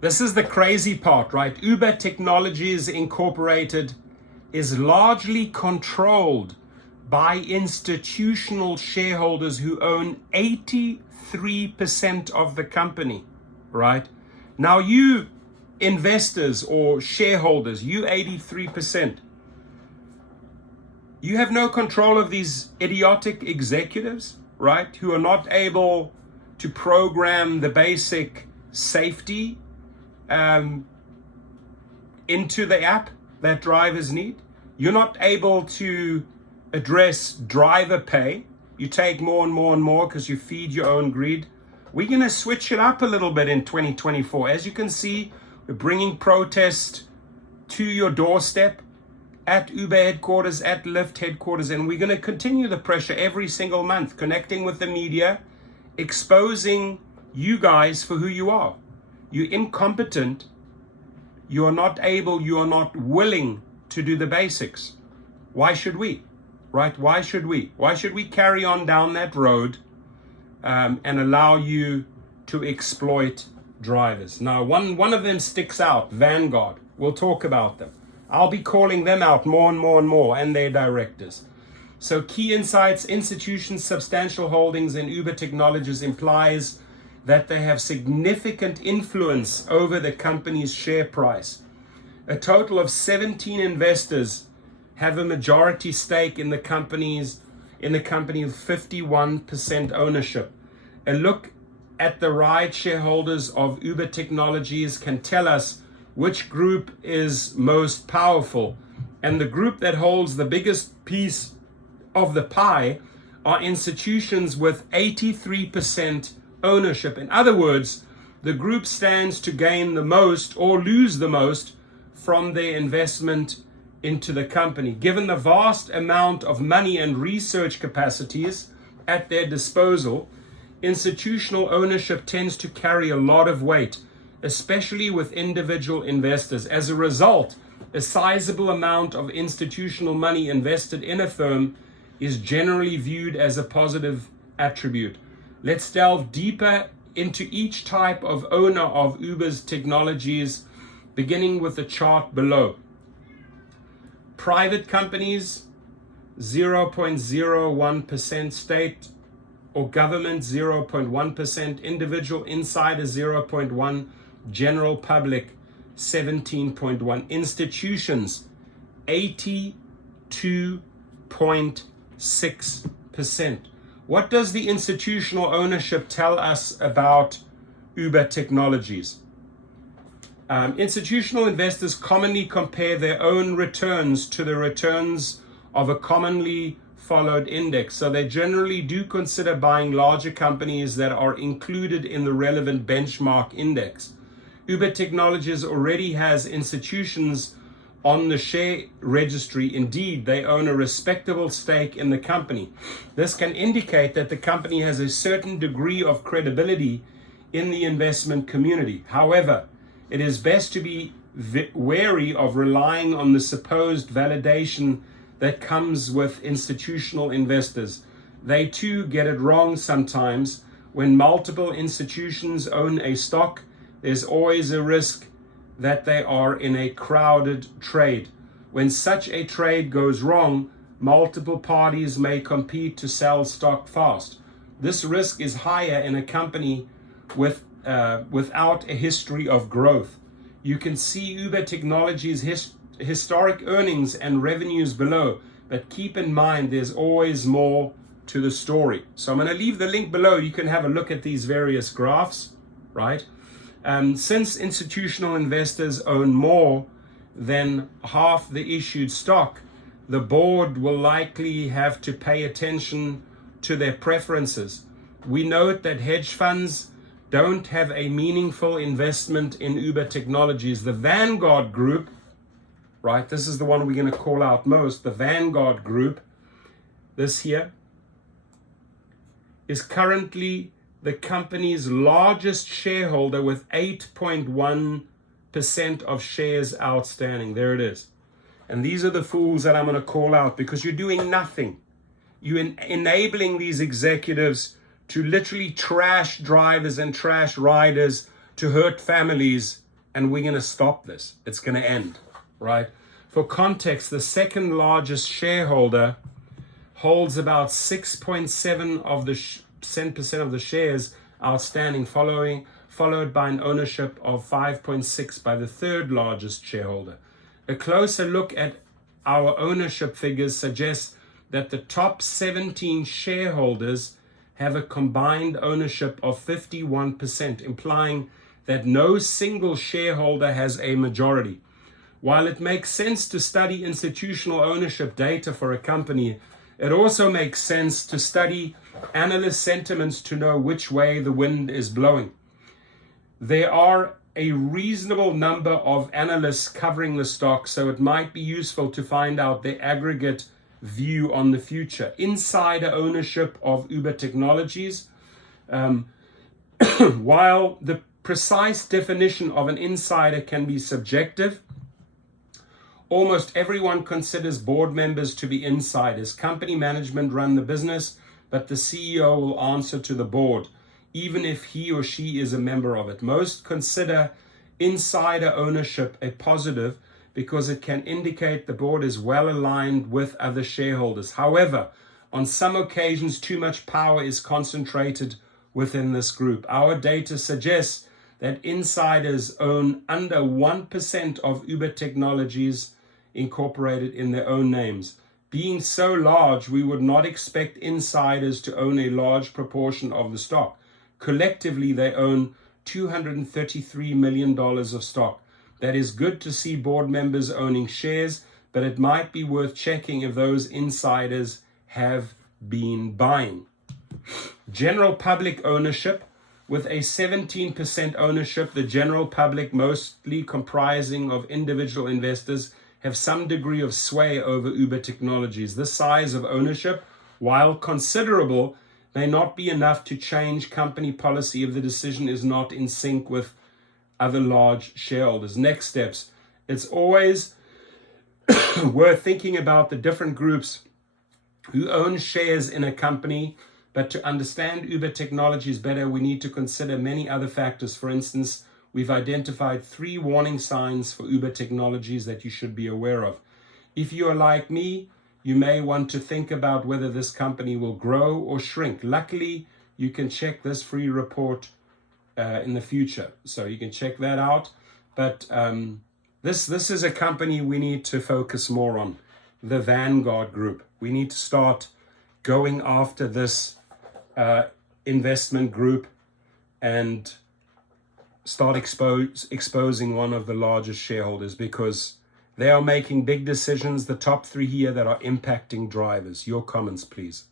This is the crazy part, right? Uber Technologies Incorporated is largely controlled by institutional shareholders who own 83% of the company, right? Now you investors or shareholders, you 83%, you have no control of these idiotic executives, right? Who are not able to program the basic safety into the app that drivers need. You're not able to address driver pay. You take more and more and more because you feed your own greed. We're going to switch it up a little bit in 2024. As you can see, we're bringing protest to your doorstep at Uber headquarters, at Lyft headquarters, and we're going to continue the pressure every single month, connecting with the media, exposing you guys for who you are. You're incompetent. You are not able, you are not willing to do the basics. Why should we? Right? Why should we? Why should we carry on down that road and allow you to exploit drivers? Now, one of them sticks out, Vanguard. We'll talk about them. I'll be calling them out more and more and more, and their directors. So key insights: institutions' substantial holdings in Uber Technologies implies that they have significant influence over the company's share price. A total of 17 investors have a majority stake in the company with 51% ownership. A look at the Rideshare holders of Uber Technologies can tell us which group is most powerful. And the group that holds the biggest piece of the pie are institutions with 83% ownership. In other words, the group stands to gain the most or lose the most from their investment into the company. Given the vast amount of money and research capacities at their disposal, institutional ownership tends to carry a lot of weight, especially with individual investors. As a result, a sizable amount of institutional money invested in a firm is generally viewed as a positive attribute. Let's delve deeper into each type of owner of Uber's technologies, beginning with the chart below. Private companies, 0.01%, state or government, 0.1%, individual insiders, 0.1%, general public, 17.1%, institutions, 82.6%. What does the institutional ownership tell us about Uber Technologies? Institutional investors commonly compare their own returns to the returns of a commonly followed index. So they generally do consider buying larger companies that are included in the relevant benchmark index. Uber Technologies already has institutions on the share registry. Indeed, they own a respectable stake in the company. This can indicate that the company has a certain degree of credibility in the investment community. However, it is best to be wary of relying on the supposed validation that comes with institutional investors. They too get it wrong sometimes. When multiple institutions own a stock, there's always a risk that they are in a crowded trade. When such a trade goes wrong, multiple parties may compete to sell stock fast. This risk is higher in a company without a history of growth. You can see Uber Technologies' historic earnings and revenues below, but keep in mind there's always more to the story. So I'm going to leave the link below. You can have a look at these various graphs, right? Since institutional investors own more than half the issued stock, the board will likely have to pay attention to their preferences. We note that hedge funds don't have a meaningful investment in Uber Technologies. The Vanguard Group, right, this is the one we're going to call out most, the Vanguard Group, this here, is currently the company's largest shareholder with 8.1% of shares outstanding. There it is. And these are the fools that I'm going to call out, because you're doing nothing. You're enabling these executives to literally trash drivers and trash riders, to hurt families and we're going to stop this. It's going to end, right? For context, the second largest shareholder holds about 6.7% of the shares outstanding, followed by an ownership of 5.6% by the third largest shareholder. A closer look at our ownership figures suggests that the top 17 shareholders have a combined ownership of 51%, implying that no single shareholder has a majority. While it makes sense to study institutional ownership data for a company, it also makes sense to study analyst sentiments to know which way the wind is blowing. There are a reasonable number of analysts covering the stock, so it might be useful to find out their aggregate view on the future. Insider ownership of Uber Technologies. While the precise definition of an insider can be subjective, almost everyone considers board members to be insiders. Company management run the business, but the CEO will answer to the board, even if he or she is a member of it. Most consider insider ownership a positive because it can indicate the board is well aligned with other shareholders. However, on some occasions, too much power is concentrated within this group. Our data suggests that insiders own under 1% of Uber Technologies Incorporated in their own names. Being so large, we would not expect insiders to own a large proportion of the stock. Collectively, they own $233 million of stock. That is good to see board members owning shares, but it might be worth checking if those insiders have been buying. General public ownership. With a 17% ownership, the general public, mostly comprising of individual investors, have some degree of sway over Uber Technologies. This size of ownership, while considerable, may not be enough to change company policy if the decision is not in sync with other large shareholders. Next steps. It's always worth thinking about the different groups who own shares in a company, but to understand Uber Technologies better, we need to consider many other factors. For instance, we've identified 3 warning signs for Uber Technologies that you should be aware of. If you are like me, you may want to think about whether this company will grow or shrink. Luckily, you can check this free report in the future, so you can check that out. But this is a company we need to focus more on, the Vanguard Group. We need to start going after this investment group and start exposing one of the largest shareholders, because they are making big decisions, the top 3 here, that are impacting drivers. Your comments, please.